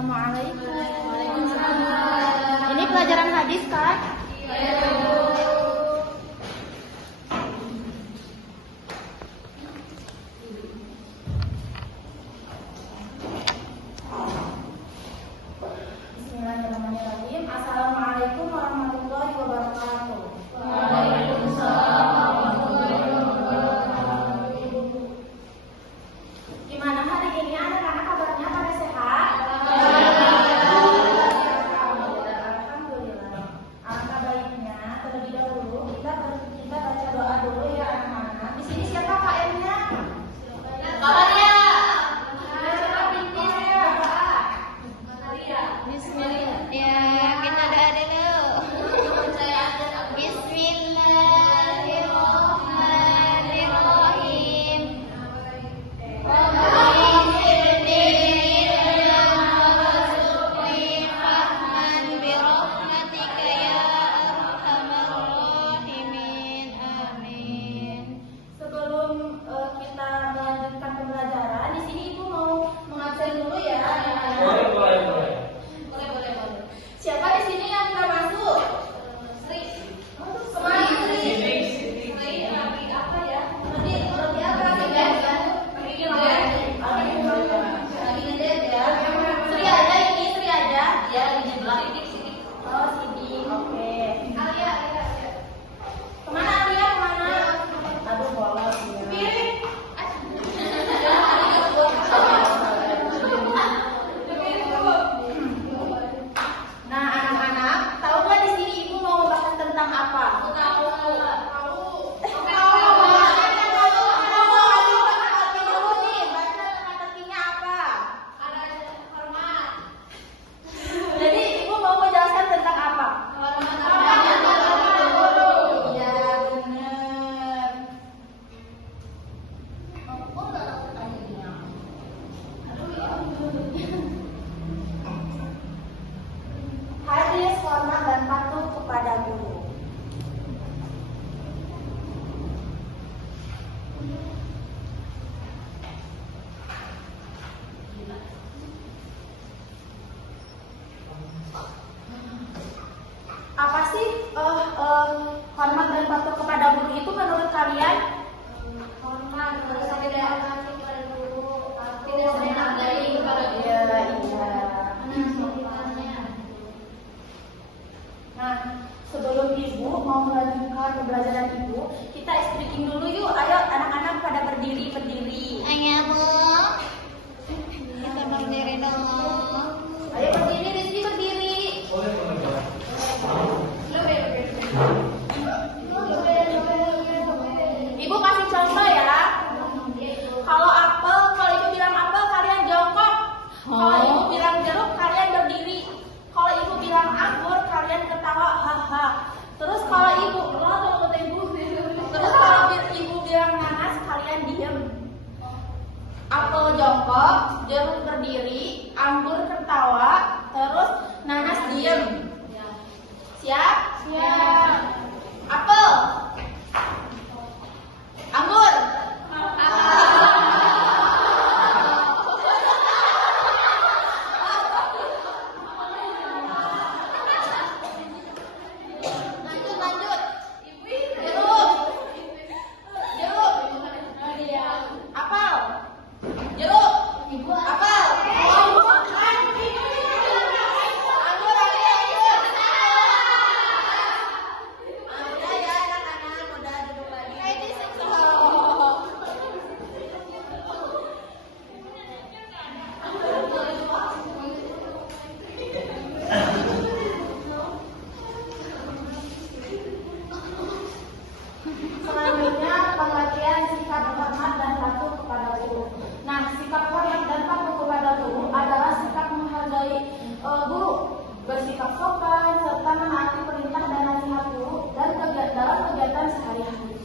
Assalamualaikum. Ini pelajaran hadis kan? Bismillahirrahmanirrahim. Assalamualaikum warahmatullahi wabarakatuh. Waalaikumsalam warahmatullahi wabarakatuh. Gimana hari ini anak-anak kabarnya, pada sehat? Alhamdulillah. Alangkah baiknya terlebih dahulu kita baca doa dulu ya anak-anak. Di sini siapa KM-nya? Kabarnya. Bismillah. Ya, kita doa dulu. Bismillahirrahmanirrahim. Sebelum kita melanjutkan pembelajaran, di sini Ibu mau mengabsen dulu ya. Boleh. Siapa di sini yang sudah masuk? Sri. Kemana Sri? Sri apa ya? Nanti apa ya? Sri aja ini, Sri aja. Ya, ini Sidik. Oh, Sidik. Oke. Arya. Kemana Arya? Kemana? Aduh, bolos ya. Nah, anak-anak, tahu nggak di sini Ibu mau membahas tentang apa? Tahu. Jadi Ibu mau menjelaskan tentang apa? Iya, benar. Hadis, hormat dan patuh kepada guru. Apa sih hormat dan patuh kepada guru itu menurut kalian? Hormat kepada guru, tidak menghargai kepada guru. Iya. Nah, sebelum Ibu mau melanjutkan pembelajaran Ibu, kita speaking dulu yuk. Ayo anak-anak pada berdiri. Ayo, Bu. Kita berdiri dulu. Ayo berdiri, Rizky berdiri. Ibu kasih contoh ya. Kalau Ibu bilang apel, kalian jongkok. Kalau Ibu bilang jeruk, kalian berdiri. Kalau Ibu bilang anggur, kalian ketawa, haha. Terus kalau Ibu bilang nanas, kalian diem. Apel jongkok, jeruk berdiri, anggur ketawa, terus nanas diem. Siap? Siap. Apel. Anggur. Lanjut. Jeruk. Apel. Jeruk. Apel. Anggur. Udah ya anak-anak, udah duduk lagi. Selanjutnya pengertian sikap hormat dan patuh kepada guru. Nah, sikap hormat dan patuh kepada guru adalah sikap menghargai guru, bersikap sopan serta menaati perintah dan nasihat guru dan dalam kegiatan sehari-hari.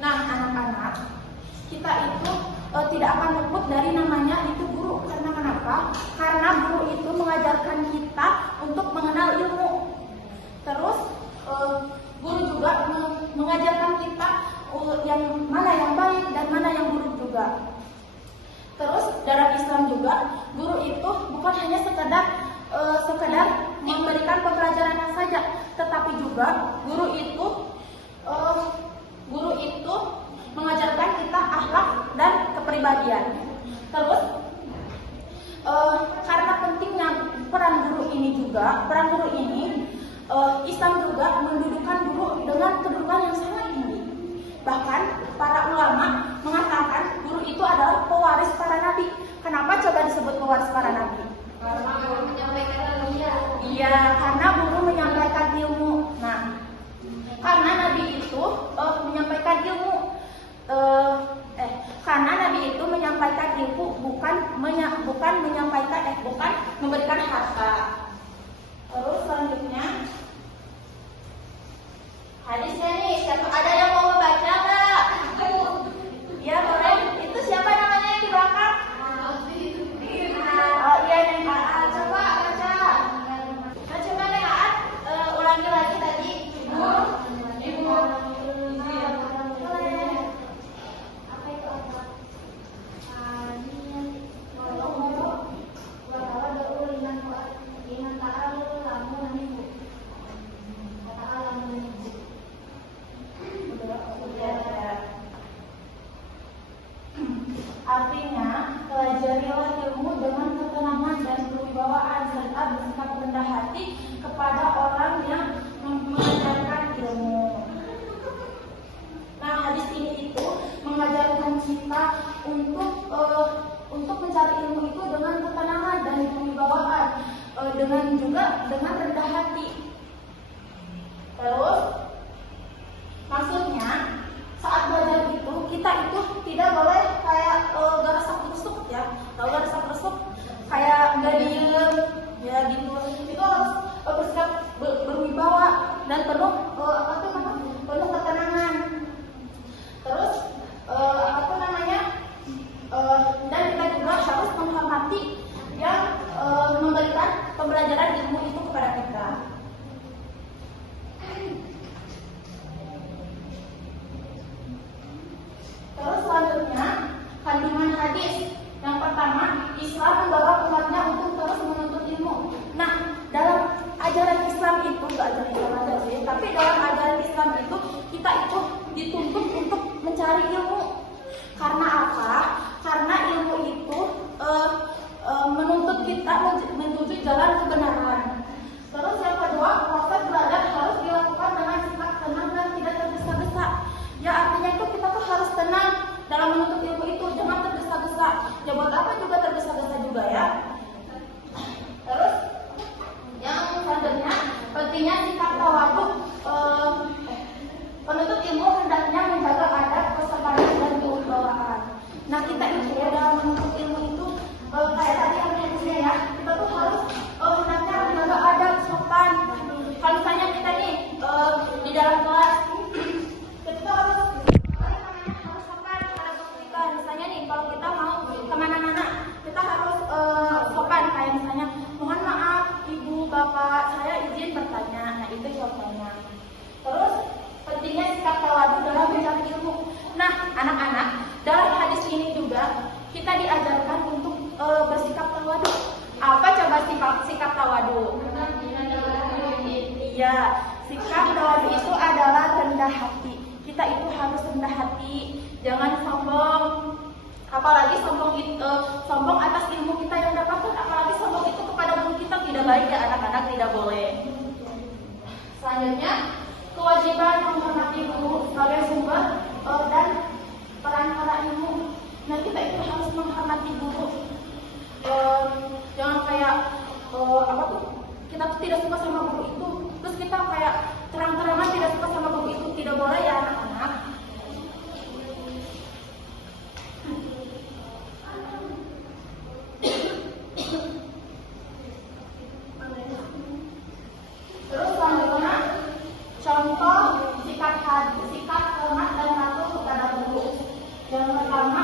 Nah, anak-anak, kita itu tidak akan luput dari namanya itu guru. Karena kenapa? Karena guru itu mengajarkan kita untuk mengenal ilmu. Terus guru juga mengajarkan kita yang mana yang baik dan mana yang buruk juga. Terus dalam Islam juga juga guru itu bukan hanya sekedar memberikan pembelajaran saja, tetapi juga guru itu mengajarkan kita akhlak dan kepribadian. Terus karena pentingnya peran guru ini Islam juga mendudukan guru dengan kedudukan yang sangat tinggi. Bahkan para ulama mengatakan guru itu adalah pewaris para nabi. Kenapa coba disebut pewaris para nabi? Karena menyampaikan ilmu. Iya, karena guru menyampaikan ilmu. Nah, karena nabi itu menyampaikan ilmu. Karena nabi itu menyampaikan ilmu, bukan memberikan harta. Terus selanjutnya hadisnya nih, siapa ada yang mau baca nggak? Ya boleh. Itu siapa namanya yang di belakang? Oh iya, Neng Aan. Coba baca. Nah, coba Neng Aan ulangi lagi tadi. Ibu. Artinya, pelajarilah ilmu dengan ketenangan dan kewibawaan serta bersikap rendah hati kepada orang yang mengajarkan ilmu. Nah, hadis ini itu mengajarkan kita untuk mencari ilmu itu dengan ketenangan dan kewibawaan, dengan rendah hati. Terus, maksudnya saat belajar itu kita itu tidak boleh kayak gak rasa kerusuk ya, kalau gak rasa kerusuk kayak nggak diem ya gitu. Itu harus bersikap berwibawa dan penuh penuh ketenangan. Terus dan kita juga harus menghormati yang memberikan pembelajaran ilmu itu kepada kita. Terus selanjutnya kandungan hadis. Yang pertama, Islam membawa umatnya untuk terus menuntut ilmu. Nah, dalam ajaran Islam itu, ajaran Islam aja sih, tapi dalam ajaran Islam itu kita itu dituntut untuk mencari ilmu. Karena apa? Karena ilmu itu menuntut kita menuju jalan kebenaran. Terus yang kedua, proses belajar harus dilakukan dengan sikap tenang dan tidak tergesa-gesa. Ya artinya itu kita tuh harus tenang dalam menuntut ilmu itu, jangan tergesa-gesa. Ya buat apa juga tergesa-gesa juga ya. Terus yang selanjutnya, pentingnya sikap tawadhu. Penuntut ilmu hendaknya menjaga adab, kesopanan dan kewibawaan. Nah kita itu ya dalam menuntut ilmu itu kayak tadi yang hadisnya ya, kita tuh harus hendaknya menjaga adab, sopan. Kalau misalnya kita nih di dalam kelas, kita harus sopan pada guru kita. Misalnya nih kalau kita mau kemana-mana, kita harus sopan. Kayak misalnya, mohon maaf ibu bapak, saya izin bertanya. Nah itu contohnya. Terus pentingnya sikap tawadhu dalam mencari ilmu. Nah anak-anak, dalam hadis ini juga kita diajarkan untuk bersikap tawadhu. Apa coba sikap tawadhu? Iya, sikap tawadhu itu adalah rendah hati. Kita itu harus rendah hati, jangan sombong. Apalagi sombong atas ilmu kita yang dapat, apalagi sombong itu kepada guru kita tidak baik ya anak-anak, tidak boleh. Selanjutnya, kewajiban menghormati guru sebagai sumber dan perantara ilmu. Nah kita itu harus menghormati guru. Jangan kayak kita tuh tidak suka sama guru itu, terus kita kayak terang-terangan tidak suka sama guru itu, tidak boleh ya anak-anak. Terus selanjutnya, contoh sikap hormat dan patuh kepada guru. Yang pertama,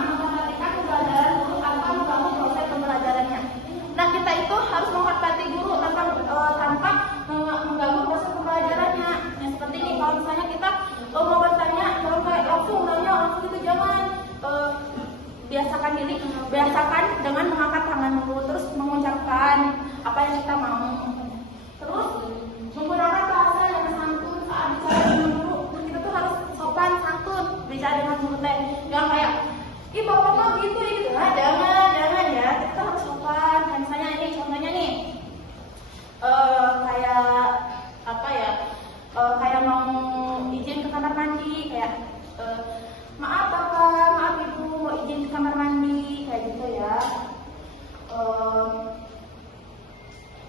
membiasakan diri, biasakan dengan mengangkat tangan dulu, terus mengucapkan apa yang kita mau. Terus menggunakan bahasa yang santun saat bicara dengan guru. Kita tuh harus sopan santun bicara dengan guru teh. Jangan kayak, ih bapak mah gitu gitu. Nah, jangan ya. Kita harus sopan. Kayak misalnya ini contohnya nih, kayak apa ya? Kayak mau izin ke kamar mandi, kayak maaf bapak, maaf ibu, mau izin ke kamar mandi, kayak gitu ya.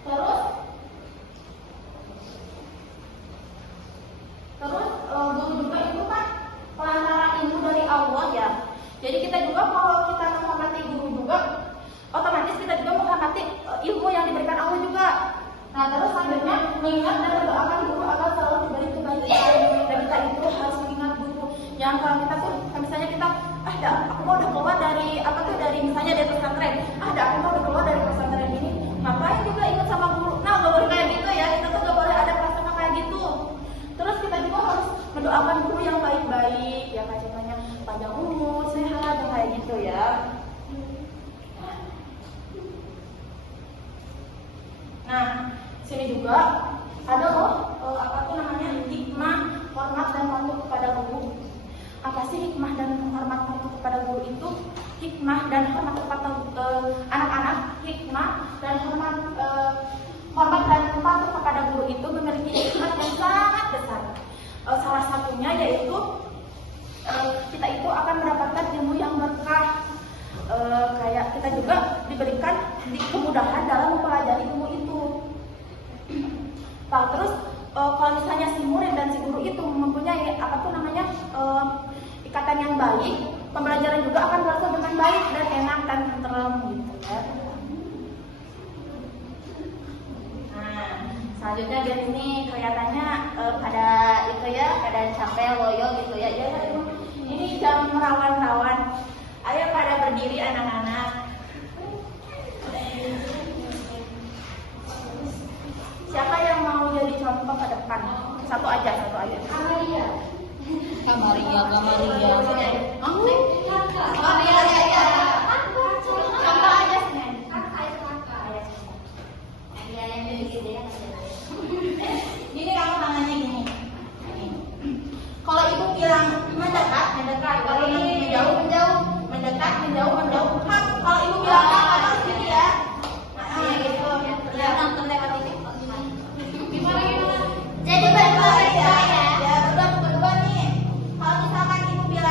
Terus guru juga itu kan pelantara ilmu dari Allah ya. Jadi kita juga kalau kita menghormati guru juga, otomatis kita juga menghormati ilmu yang diberikan Allah juga. Nah terus selanjutnya mengingat dan mendoakan guru agar selalu diberi kebaikan. Dan kita itu harus mengingat guru. Jangan kalau kita tuh, misalnya kita, aku mau udah keluar dari dari misalnya dari pesantren, aku mau udah keluar dari pesantren ini, ngapain juga ingat sama guru? Nah gak boleh kayak gitu ya. Kita tuh gak boleh ada prasangka kayak gitu. Terus kita juga harus mendoakan guru yang baik-baik, ya kayak contohnya panjang umur, sehat, kayak gitu ya. Nah, sini juga ada hikmah, hormat dan patuh kepada guru. Apa sih hikmah dan hormat patuh kepada guru itu? Hikmah dan hormat kepada anak-anak, hikmah dan hormat dan patuh kepada guru itu memiliki hikmah yang sangat besar. Salah satunya yaitu kita itu akan mendapatkan ilmu yang berkah. Kayak kita juga diberikan kemudahan dalam mempelajari ilmu itu. Terus kalau misalnya si murid dan si guru itu mempunyai ikatan yang baik, pembelajaran juga akan berlangsung dengan baik dan enak dan tenteram gitu ya. Nah, selanjutnya biar ini kelihatannya pada capek loyo gitu ya. Ini jam rawan-rawan. Ayo pada berdiri anak-anak. Siapa yang mau jadi contoh ke depan? Satu aja. Amalia. Kamaria. Amalia ya. Contoh aja sih. Gini kamu tangannya gini. Kalau ibu bilang mendekat. Kalau menjauh. Mendekat, menjauh. Kalau ibu bilang apa sendiri ya? Nah, gitu. Ya, nonton lewat TV. Gimana? Jadi berdua ya. Ya, berdua nih. Kalau misalkan ibu bilang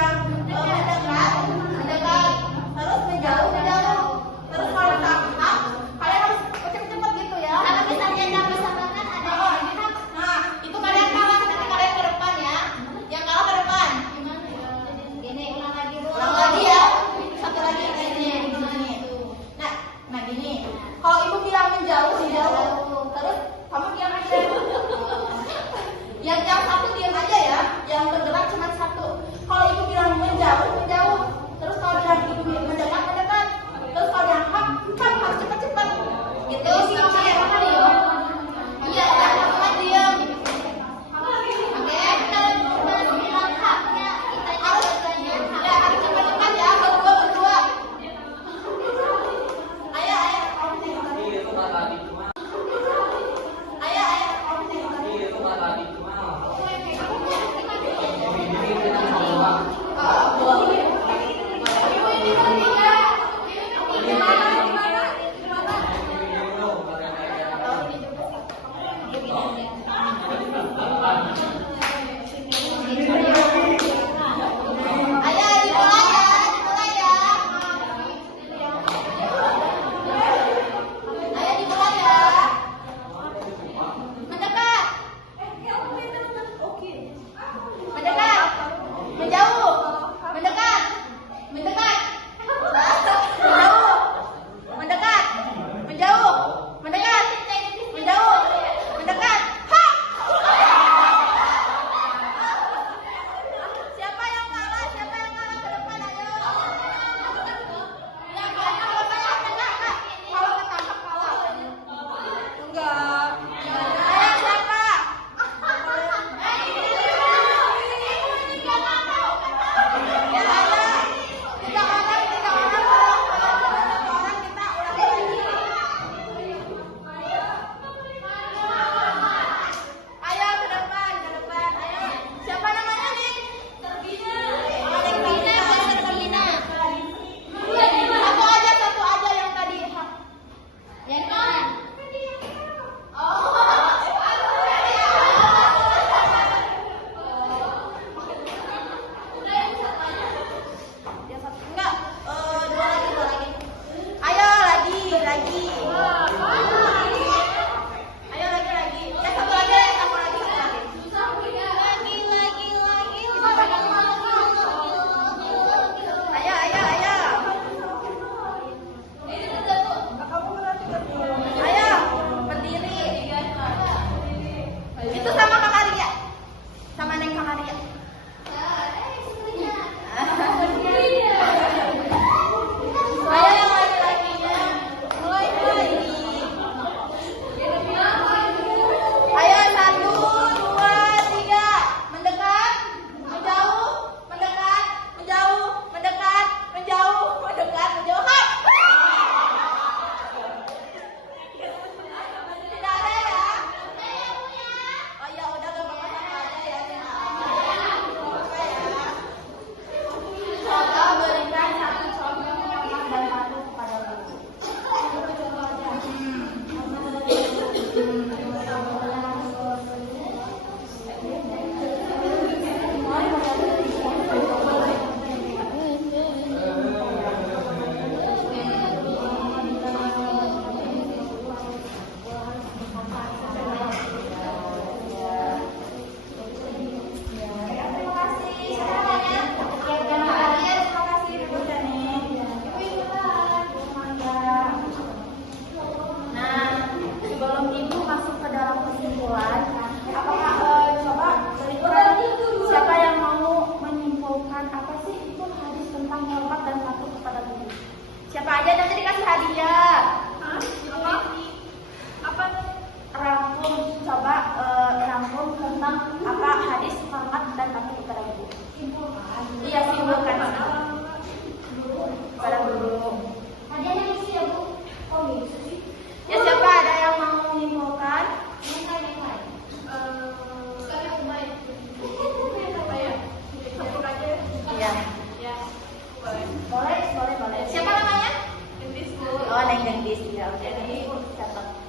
Oh, neng gendis ya. Jadi catat.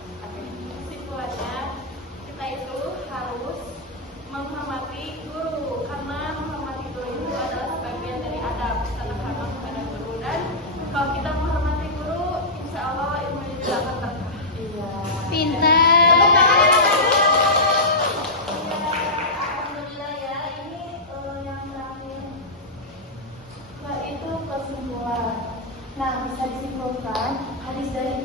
Kesimpulannya, kita itu harus menghormati guru karena menghormati guru itu adalah bagian dari adab tata krama kepada guru, dan kalau kita menghormati guru, insya Allah ilmunya juga akan berkah. Iya. Pintar. Alhamdulillah ya, ini yang terakhir yaitu kesimpulan. Nah, bisa disimpulkan hadis dari